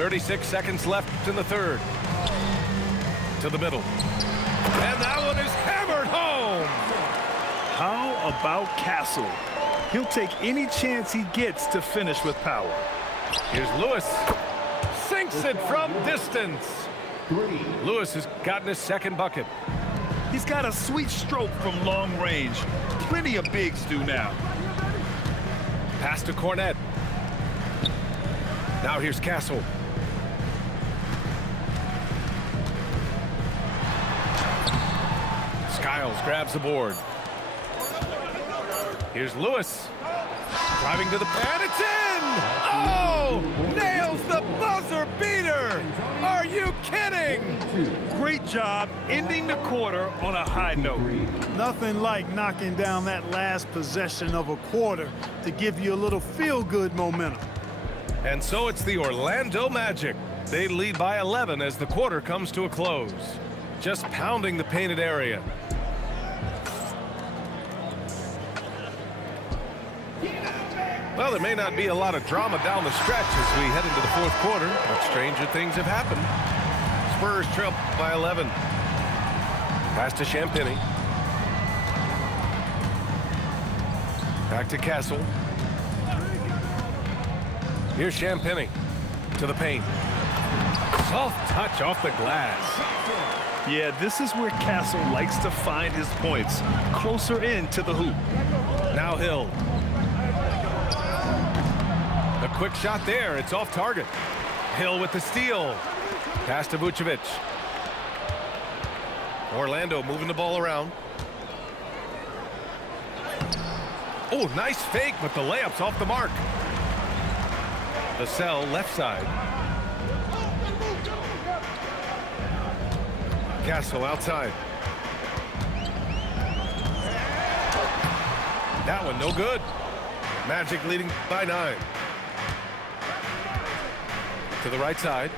36 seconds left in the third. To the middle. And that one is hammered home. How about Castle? He'll take any chance he gets to finish with power. Here's Lewis. Sinks it from distance. Lewis has gotten his second bucket. He's got a sweet stroke from long range. Plenty of bigs do now. Pass to Cornette. Now here's Castle. Skiles grabs the board. Here's Lewis. Driving to the and it's in! Oh! Nails the buzzer beater! Are you kidding? Great job ending the quarter on a high note. Nothing like knocking down that last possession of a quarter to give you a little feel-good momentum. And so it's the Orlando Magic. They lead by 11 as the quarter comes to a close. Just pounding the painted area. Well, there may not be a lot of drama down the stretch as we head into the fourth quarter, but stranger things have happened. Spurs trail by 11. Pass to Champagny. Back to Castle. Here's Champagny to the paint. Soft touch off the glass. Yeah, this is where Castle likes to find his points, closer in to the hoop. Now Hill. A quick shot there. It's off target. Hill with the steal. Pass to Vucevic. Orlando moving the ball around. Oh, nice fake, but the layup's off the mark. Vassell left side. Castle outside. That one no good. Magic leading by 9. To the right side.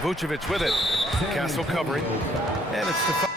Vucevic with it. Castle covering. And it's the...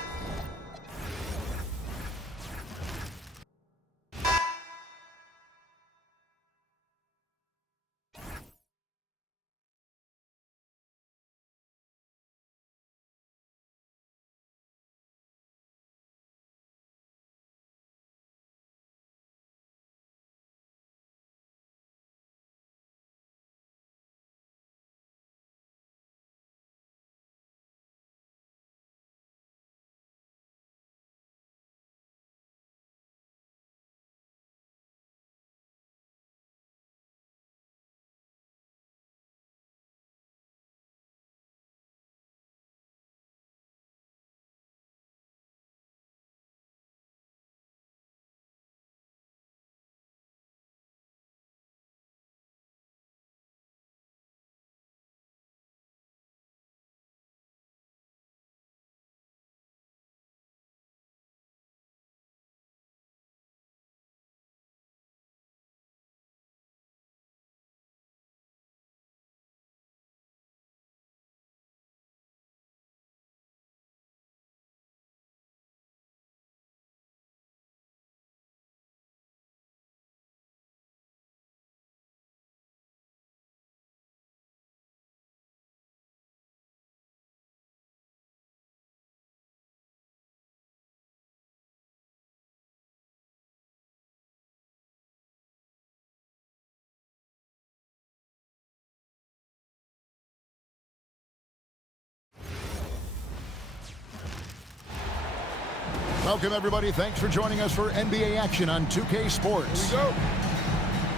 Welcome, everybody. Thanks for joining us for NBA action on 2K Sports. Here we go.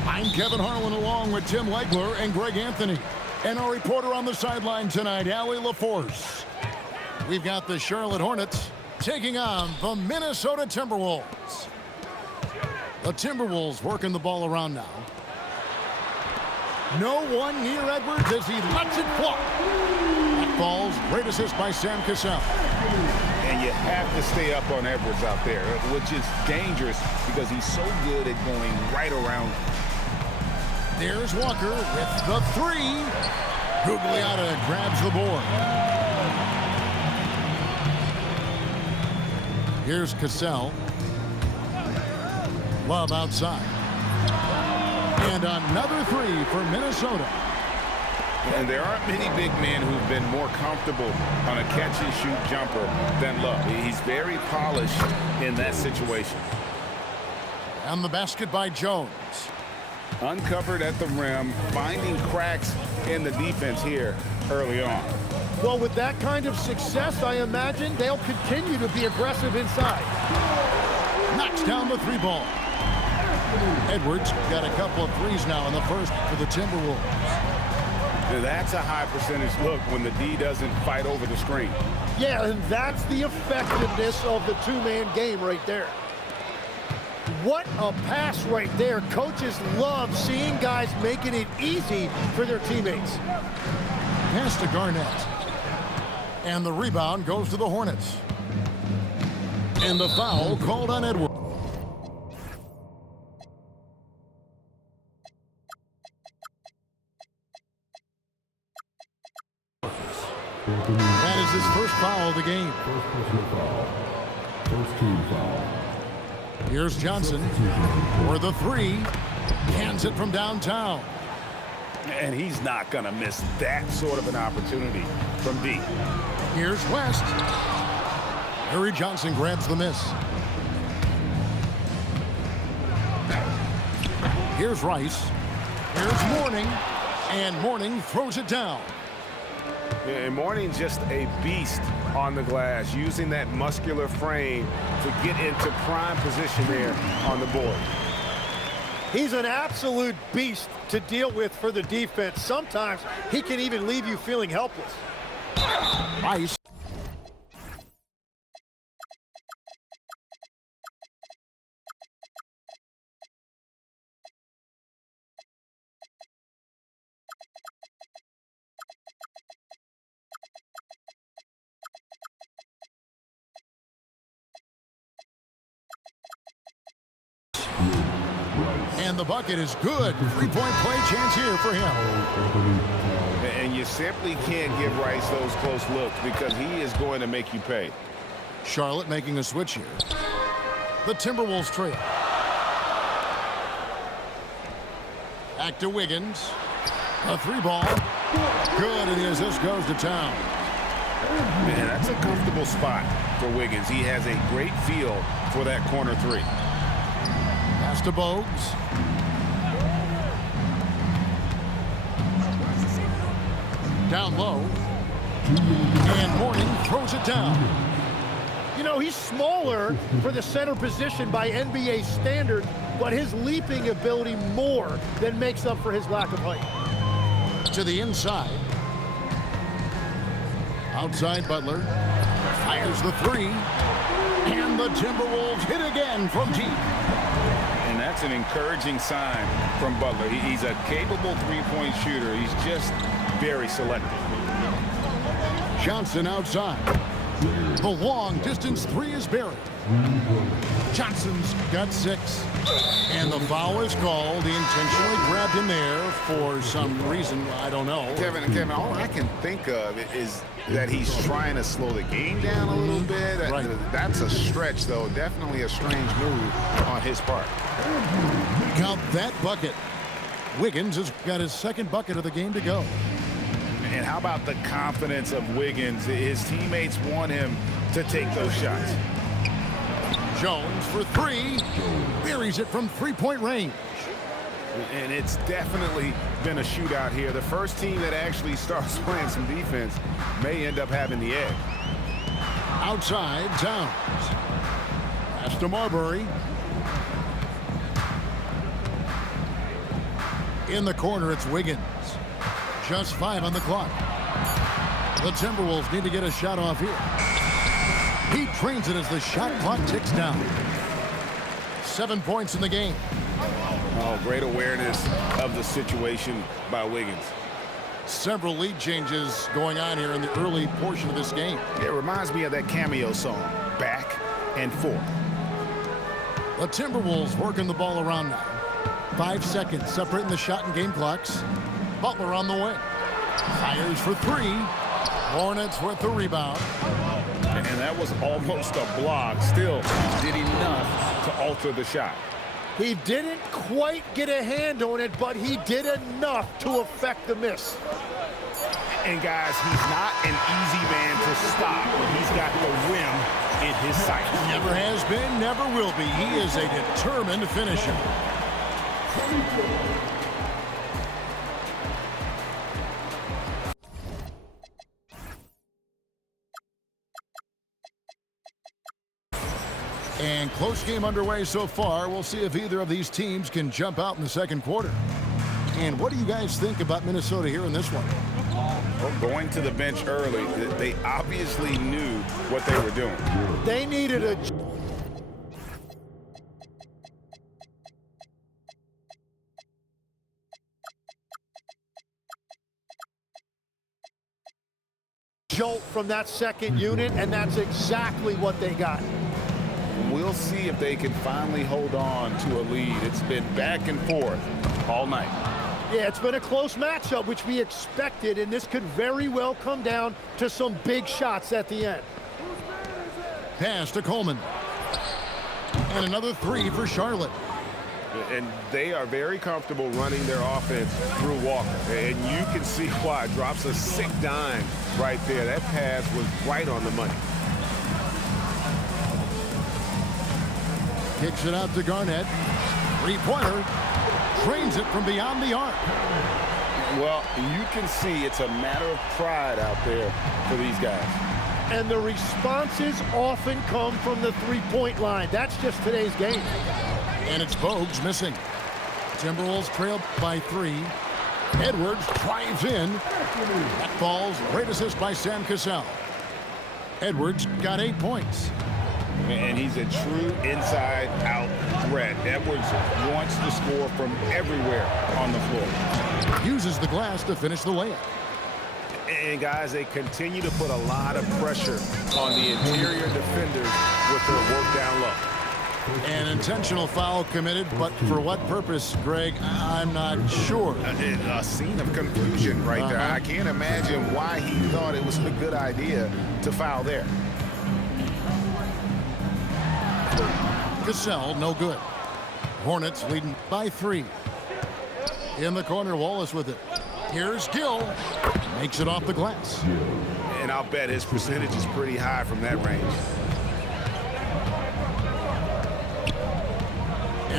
I'm Kevin Harlan along with Tim Legler and Greg Anthony. And our reporter on the sideline tonight, Allie LaForce. We've got the Charlotte Hornets taking on the Minnesota Timberwolves. The Timberwolves working the ball around now. No one near Edwards as he lets it fly. That falls. Great assist by Sam Cassell. And you have to stay up on Edwards out there, which is dangerous because he's so good at going right around. There's Walker with the 3. Gugliotta grabs the board. Here's Cassell. Love outside. And another 3 for Minnesota. And there aren't many big men who've been more comfortable on a catch-and-shoot jumper than Love. He's very polished in that situation. And the basket by Jones. Uncovered at the rim, finding cracks in the defense here early on. Well, with that kind of success, I imagine they'll continue to be aggressive inside. Knocks down the three ball. Edwards got a couple of threes now in the first for the Timberwolves. That's a high percentage look when the D doesn't fight over the screen. Yeah, and that's the effectiveness of the two-man game right there. What a pass right there. Coaches love seeing guys making it easy for their teammates. Pass to Garnett. And the rebound goes to the Hornets. And the foul called on Edwards. That is his first foul of the game. First personal foul. First team foul. Here's Johnson for the three. Cans it from downtown. And he's not going to miss that sort of an opportunity from deep. Here's West. Harry Johnson grabs the miss. Here's Rice. Here's Mourning. And Mourning throws it down. And Mourning's just a beast on the glass, using that muscular frame to get into prime position there on the board. He's an absolute beast to deal with for the defense. Sometimes he can even leave you feeling helpless. Rice. And the bucket is good. Three-point play chance here for him. And you simply can't give Rice those close looks because he is going to make you pay. Charlotte making a switch here. The Timberwolves trail. Back to Wiggins. A three ball. Good, and the assist goes to town. Man, that's a comfortable spot for Wiggins. He has a great feel for that corner three. Pass to Bogues. Down low. And Mourning throws it down. You know, he's smaller for the center position by NBA standard, but his leaping ability more than makes up for his lack of height. To the inside. Outside Butler. Fires the three. And the Timberwolves hit again from deep. And that's an encouraging sign from Butler. He's a capable three-point shooter. He's just very selective. Johnson outside. The long distance three is buried. Johnson's got 6. And the foul is called. He intentionally grabbed him there for some reason. I don't know. Kevin, all I can think of is that he's trying to slow the game down a little bit. Right. That's a stretch, though. Definitely a strange move on his part. Count that bucket. Wiggins has got his second bucket of the game to go. And how about the confidence of Wiggins? His teammates want him to take those shots. Jones for 3. Buries it from three-point range. And it's definitely been a shootout here. The first team that actually starts playing some defense may end up having the edge. Outside, Towns. Pass to Marbury. In the corner, it's Wiggins. Just 5 on the clock. The Timberwolves need to get a shot off here. He trains it as the shot clock ticks down. 7 points in the game. Oh, great awareness of the situation by Wiggins. Several lead changes going on here in the early portion of this game. It reminds me of that cameo song, Back and Forth. The Timberwolves working the ball around now. 5 seconds separating the shot and game clocks. Butler on the way. Fires for 3. Hornets with the rebound. And that was almost a block. Still did enough to alter the shot. He didn't quite get a hand on it, but he did enough to affect the miss. And guys, he's not an easy man to stop, but he's got the rim in his sights. Never has been, never will be. He is a determined finisher. And close game underway so far. We'll see if either of these teams can jump out in the second quarter. And what do you guys think about Minnesota here in this one? Well, going to the bench early, they obviously knew what they were doing. They needed a jolt from that second unit, and that's exactly what they got. We'll see if they can finally hold on to a lead. It's been back and forth all night. Yeah, it's been a close matchup, which we expected, and this could very well come down to some big shots at the end. Pass to Coleman. And another three for Charlotte. And they are very comfortable running their offense through Walker. And you can see why. Drops a sick dime right there. That pass was right on the money. Kicks it out to Garnett. Three-pointer. Drains it from beyond the arc. Well, you can see it's a matter of pride out there for these guys. And the responses often come from the three-point line. That's just today's game. And it's Bogues missing. Timberwolves trail by 3. Edwards drives in. That falls. Great assist by Sam Cassell. Edwards got 8 points. And he's a true inside-out threat. Edwards wants to score from everywhere on the floor. Uses the glass to finish the layup. And, guys, they continue to put a lot of pressure on the interior defenders with their work down low. An intentional foul committed, but for what purpose, Greg? I'm not sure. A scene of confusion right there. I can't imagine why he thought it was a good idea to foul there. Cassell, no good. Hornets leading by 3. In the corner, Wallace with it. Here's Gill. Makes it off the glass. And I'll bet his percentage is pretty high from that range.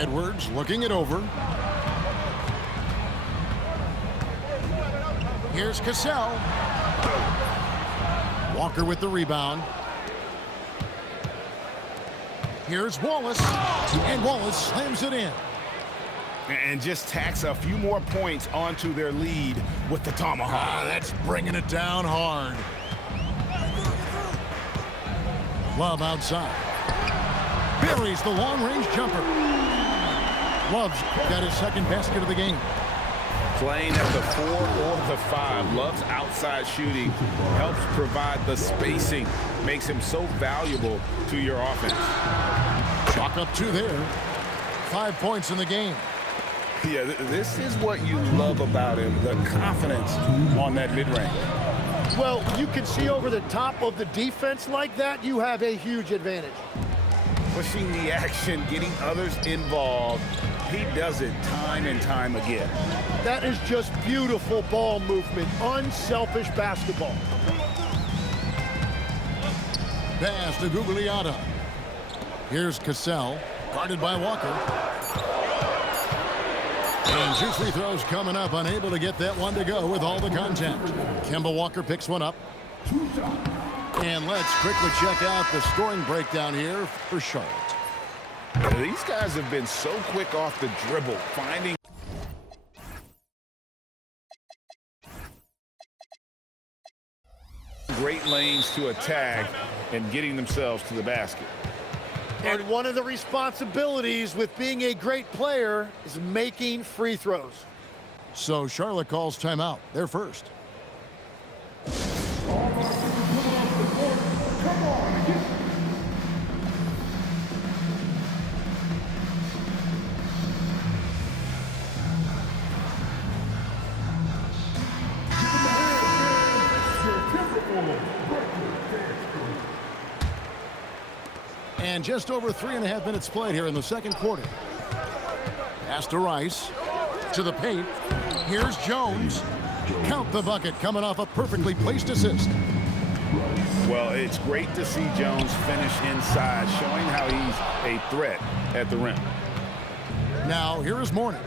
Edwards looking it over. Here's Cassell. Walker with the rebound. Here's Wallace. And Wallace slams it in. And just tacks a few more points onto their lead with the tomahawk. That's bringing it down hard. Love outside. Buries the long-range jumper. Love's got his second basket of the game. Playing at the 4 or the 5. Love's outside shooting helps provide the spacing. Makes him so valuable to your offense. Chalk up 2 there. 5 points in the game. Yeah, this is what you love about him, the confidence on that mid-range. Well, you can see over the top of the defense like that, you have a huge advantage. Pushing the action, getting others involved. He does it time and time again. That is just beautiful ball movement, unselfish basketball. Pass to Gugliotta. Here's Cassell, guarded by Walker. And 2 free throws coming up, unable to get that one to go with all the contact. Kemba Walker picks one up. And let's quickly check out the scoring breakdown here for Charlotte. These guys have been so quick off the dribble, finding great lanes to attack and getting themselves to the basket. And one of the responsibilities with being a great player is making free throws. So Charlotte calls timeout. They're first. And just over 3.5 minutes played here in the second quarter. Pass to Rice. To the paint. Here's Jones. Count the bucket coming off a perfectly placed assist. Well, it's great to see Jones finish inside, showing how he's a threat at the rim. Now, here is Mourning.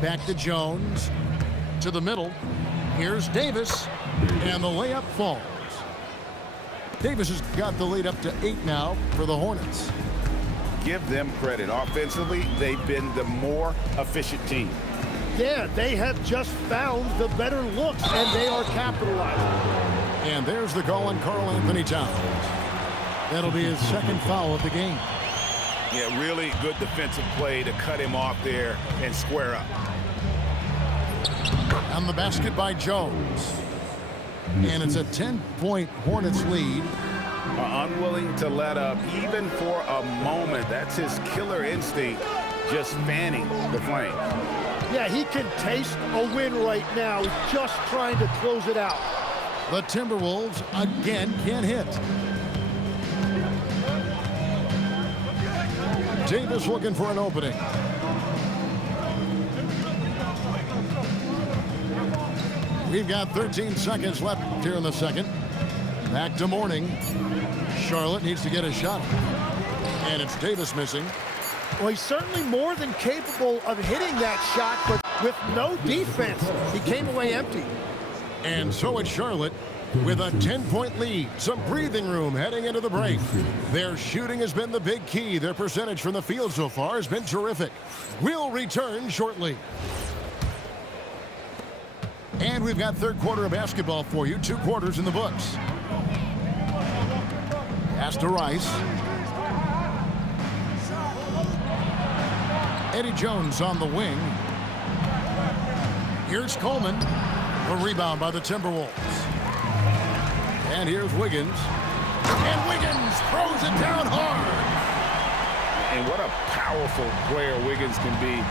Back to Jones. To the middle. Here's Davis. And the layup falls. Davis has got the lead up to 8 now for the Hornets. Give them credit. Offensively, they've been the more efficient team. Yeah, they have just found the better looks, and they are capitalizing. And there's the call on Karl Anthony Towns. That'll be his second foul of the game. Yeah, really good defensive play to cut him off there and square up. On the basket by Jones. And it's a 10-point Hornets lead. Unwilling to let up even for a moment. That's his killer instinct, just fanning the flames. Yeah, he can taste a win right now, just trying to close it out. The Timberwolves again can't hit. Davis looking for an opening. We've got 13 seconds left here in the second. Back to Mourning. Charlotte needs to get a shot. And it's Davis missing. Well, he's certainly more than capable of hitting that shot, but with no defense, he came away empty. And so it's Charlotte with a 10-point lead. Some breathing room heading into the break. Their shooting has been the big key. Their percentage from the field so far has been terrific. We'll return shortly. And we've got third quarter of basketball for you. 2 quarters in the books. Pass to Rice. Eddie Jones on the wing. Here's Coleman. A rebound by the Timberwolves. And here's Wiggins. And Wiggins throws it down hard. And what a powerful player Wiggins can be.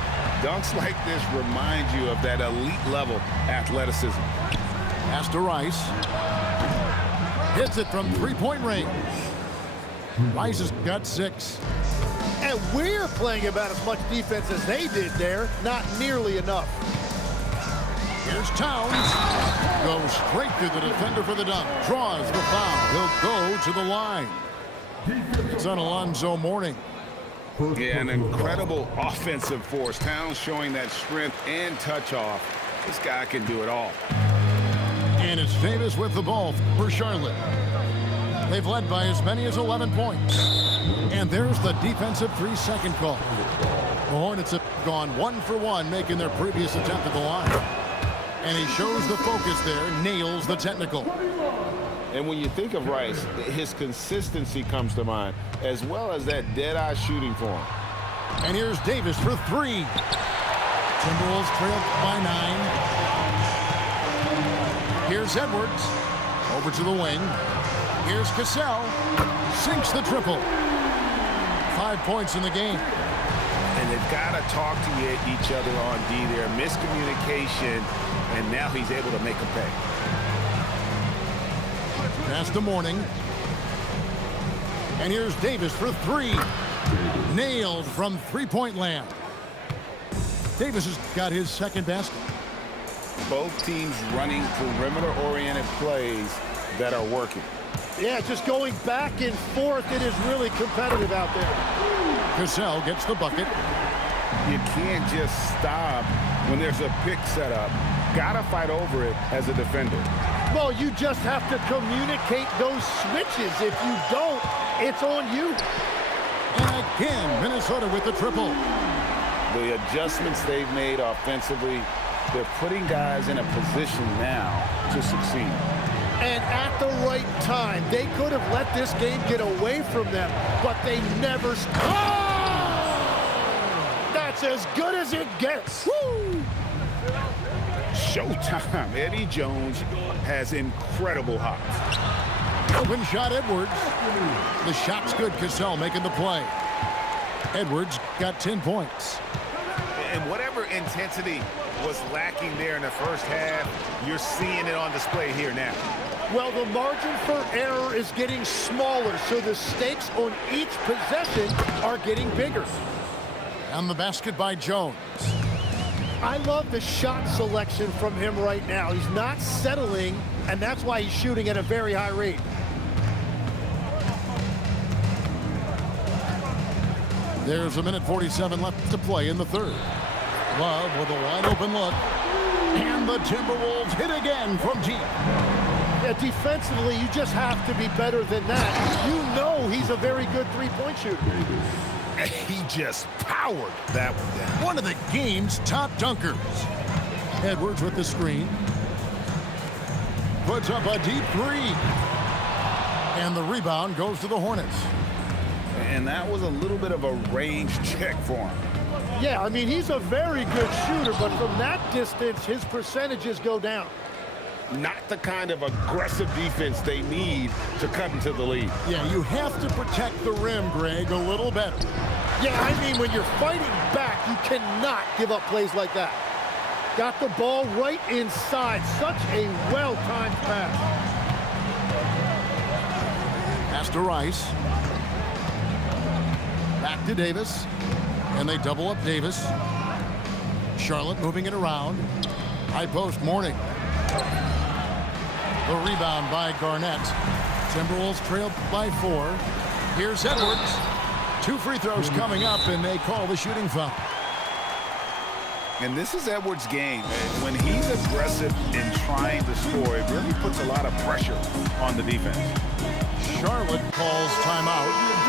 Dunks like this remind you of that elite level athleticism. Pass to Rice. Hits it from 3-point range. Rice has got 6. And we're playing about as much defense as they did there. Not nearly enough. Here's Towns. Goes straight through the defender for the dunk. Draws the foul. He'll go to the line. It's on Alonzo Mourning. Yeah, an incredible offensive force. Towns showing that strength and touch off. This guy can do it all. And it's Davis with the ball for Charlotte. They've led by as many as 11 points. And there's the defensive 3-second call. The Hornets have gone 1 for 1, making their previous attempt at the line. And he shows the focus there, nails the technical. And when you think of Rice, his consistency comes to mind, as well as that dead-eye shooting form. And here's Davis for 3. Timberwolves trail by 9. Here's Edwards. Over to the wing. Here's Cassell. Sinks the triple. 5 points in the game. And they've got to talk to each other on D there. Miscommunication, and now he's able to make a pay. Pass to Mourning. And here's Davis for 3. Nailed from 3-point land. Davis has got his second basket. Both teams running perimeter-oriented plays that are working. Yeah, just going back and forth. It is really competitive out there. Cassell gets the bucket. You can't just stop when there's a pick set up. Got to fight over it as a defender. Well, you just have to communicate those switches. If you don't, it's on you. And again, Minnesota with the triple. The adjustments they've made offensively, they're putting guys in a position now to succeed. And at the right time, they could have let this game get away from them, but they never. Oh! That's as good as it gets. Woo! Showtime. Eddie Jones has incredible hops. Open shot, Edwards. The shot's good. Cassell making the play. Edwards got 10 points. And whatever intensity was lacking there in the first half, you're seeing it on display here now. Well, the margin for error is getting smaller, so the stakes on each possession are getting bigger. And the basket by Jones. I love the shot selection from him right now. He's not settling, and that's why he's shooting at a very high rate. There's a minute 47 left to play in the third. Love with a wide open look. And the Timberwolves hit again from deep. Yeah, defensively, you just have to be better than that. You know he's a very good three-point shooter. He just powered that one down. One of the game's top dunkers. Edwards with the screen. Puts up a deep three. And the rebound goes to the Hornets. And that was a little bit of a range check for him. Yeah, I mean, he's a very good shooter, but from that distance, his percentages go down. Not the kind of aggressive defense they need to cut into the lead. Yeah, you have to protect the rim, Greg, a little better. Yeah, I mean, when you're fighting back, you cannot give up plays like that. Got the ball right inside. Such a well-timed pass. Pass to Rice. Back to Davis. And they double up Davis. Charlotte moving it around. High post Mourning. The rebound by Garnett. Timberwolves trailed by 4. Here's Edwards. 2 free throws coming up, and they call the shooting foul. And this is Edwards' game. When he's aggressive in trying to score, it really puts a lot of pressure on the defense. Charlotte calls timeout.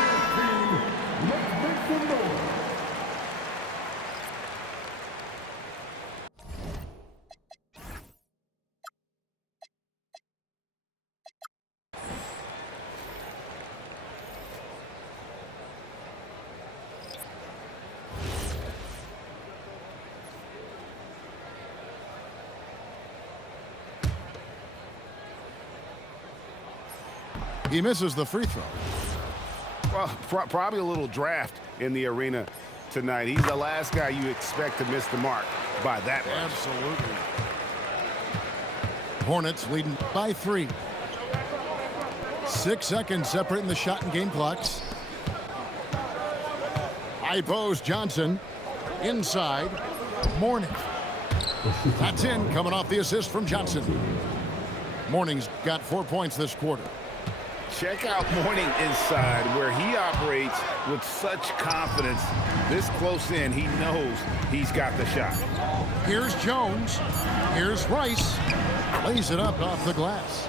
He misses the free throw. Well, probably a little draft in the arena tonight. He's the last guy you expect to miss the mark by that much. Absolutely. Hornets leading by 3. 6 seconds separating the shot and game clocks. High post Johnson. Inside. Mourning. That's in, coming off the assist from Johnson. Mourning's got 4 points this quarter. Check out Mourning inside, where he operates with such confidence. This close in, he knows he's got the shot. Here's Jones. Here's Rice. Lays it up off the glass.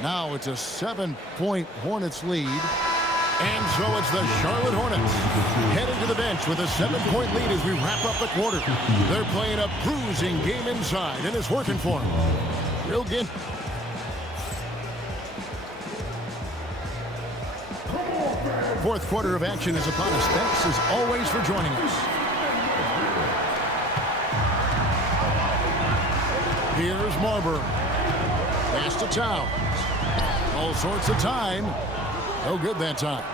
Now it's a 7-point Hornets lead. And so it's the Charlotte Hornets headed to the bench with a 7-point lead as we wrap up the quarter. They're playing a bruising game inside, and it's working for them. Real good. Fourth quarter of action is upon us. Thanks as always for joining us. Here's Marbury. Pass to Towns. All sorts of time. No good that time.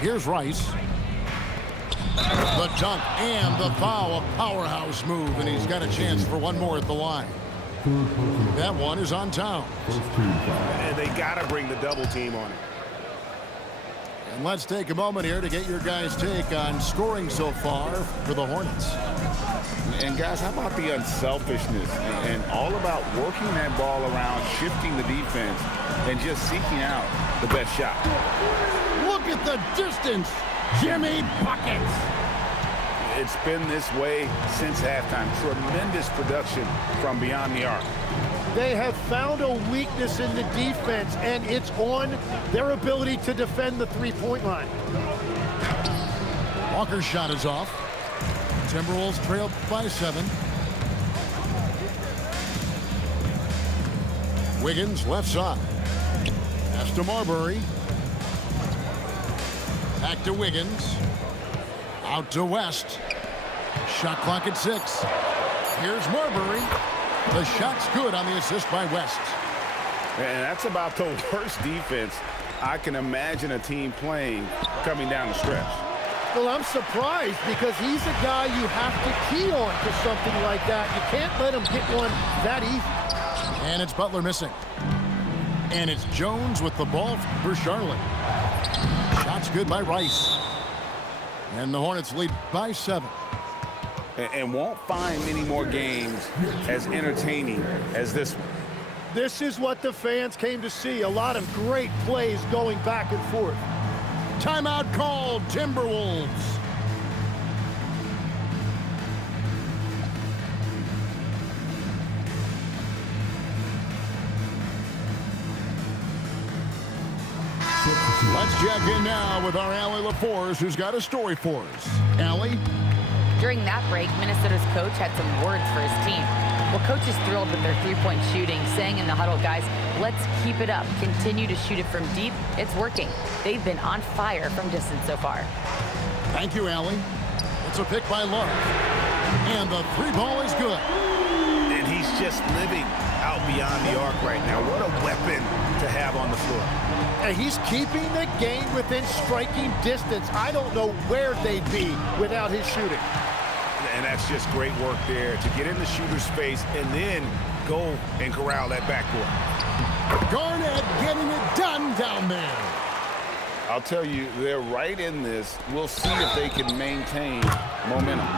Here's Rice. The dunk and the foul. A powerhouse move, and he's got a chance for one more at the line. That one is on Towns. And they got to bring the double team on it. And let's take a moment here to get your guys' take on scoring so far for the Hornets. And guys, how about the unselfishness and all about working that ball around, shifting the defense, and just seeking out the best shot. Look at the distance. Jimmy buckets. It's been this way since halftime. Tremendous production from beyond the arc. They have found a weakness in the defense, and it's on their ability to defend the three-point line. Walker's shot is off. Timberwolves trailed by 7. Wiggins left side. Pass to Marbury. Back to Wiggins. Out to West. Shot clock at 6. Here's Marbury. The shot's good on the assist by West. And that's about the worst defense I can imagine a team playing coming down the stretch. Well, I'm surprised because he's a guy you have to key on for something like that. You can't let him get one that easy. And it's Butler missing. And it's Jones with the ball for Charlotte. Shot's good by Rice. And the Hornets lead by 7. And won't find many more games as entertaining as this one. This is what the fans came to see. A lot of great plays going back and forth. Timeout called, Timberwolves. Let's check in now with our Allie LaForce, who's got a story for us. Allie? During that break, Minnesota's coach had some words for his team. Well, coach is thrilled with their three-point shooting, saying in the huddle, guys, let's keep it up. Continue to shoot it from deep. It's working. They've been on fire from distance so far. Thank you, Allie. It's a pick by Love. And the three ball is good. And he's just living out beyond the arc right now. What a weapon to have on the floor. And he's keeping the game within striking distance. I don't know where they'd be without his shooting. And that's just great work there to get in the shooter's space and then go and corral that backcourt. Garnett getting it done down there. I'll tell you, they're right in this. We'll see if they can maintain momentum.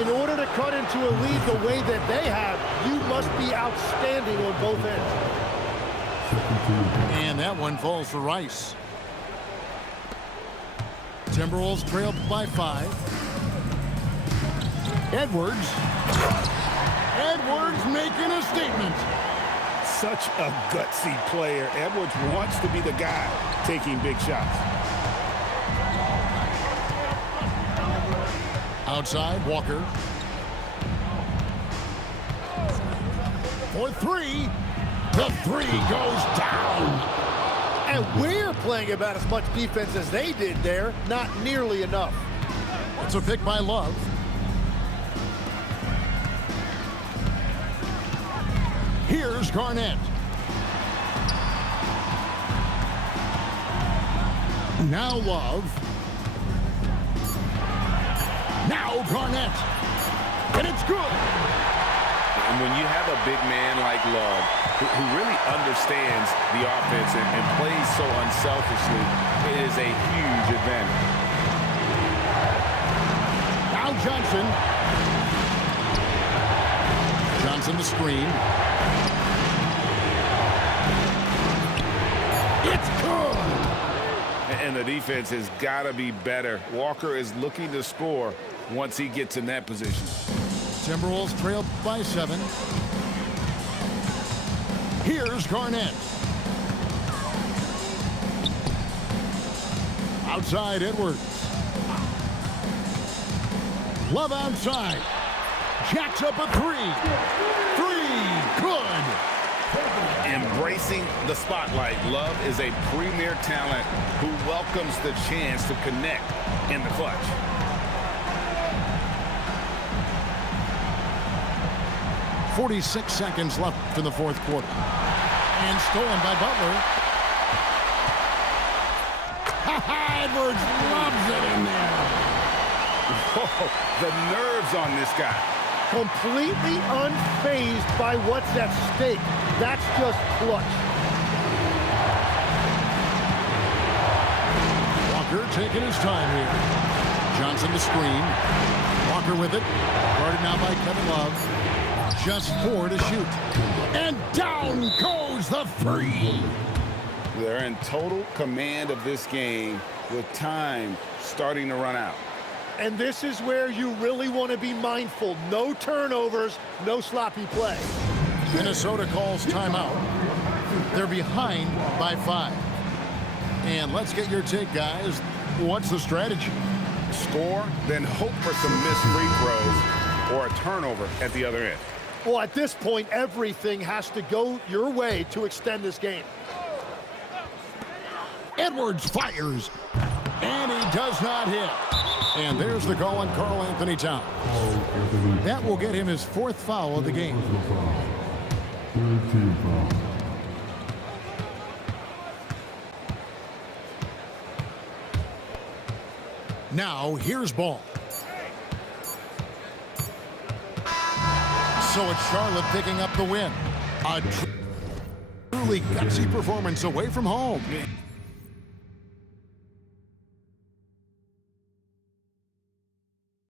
In order to cut into a lead the way that they have, you must be outstanding on both ends. And that one falls for Rice. Timberwolves trailed by 5. Edwards making a statement. Such a gutsy player. Edwards wants to be the guy taking big shots. Outside, Walker. For 3. The 3 goes down. And we're playing about as much defense as they did there. Not nearly enough. It's a pick by Love. Here's Garnett. Now Love. Now Garnett. And it's good. And when you have a big man like Love, who really understands the offense and plays so unselfishly, it is a huge advantage. Now Johnson. Johnson the screen. It's good. And the defense has got to be better. Walker is looking to score once he gets in that position. Timberwolves trailed by 7. Here's Garnett. Outside, Edwards. Love outside. Jacks up a 3. 3, good. Embracing the spotlight, Love is a premier talent who welcomes the chance to connect in the clutch. .46 seconds left in the fourth quarter. And stolen by Butler. Edwards loves it in there. Whoa, the nerves on this guy. Completely unfazed by what's at stake. That's just clutch. Walker taking his time here. Johnson the screen. Walker with it. Guarded now by Kevin Love. Just 4 to shoot. And down goes the 3. They're in total command of this game with time starting to run out. And this is where you really want to be mindful. No turnovers, no sloppy play. Minnesota calls timeout. They're behind by 5. And let's get your take, guys. What's the strategy? Score, then hope for some missed free throws or a turnover at the other end. Well, at this point, everything has to go your way to extend this game. Edwards fires. And he does not hit. And there's the call on Karl Anthony Towns. That will get him his 4th foul of the game. Now, here's Ball. So it's Charlotte picking up the win. A truly gutsy performance away from home.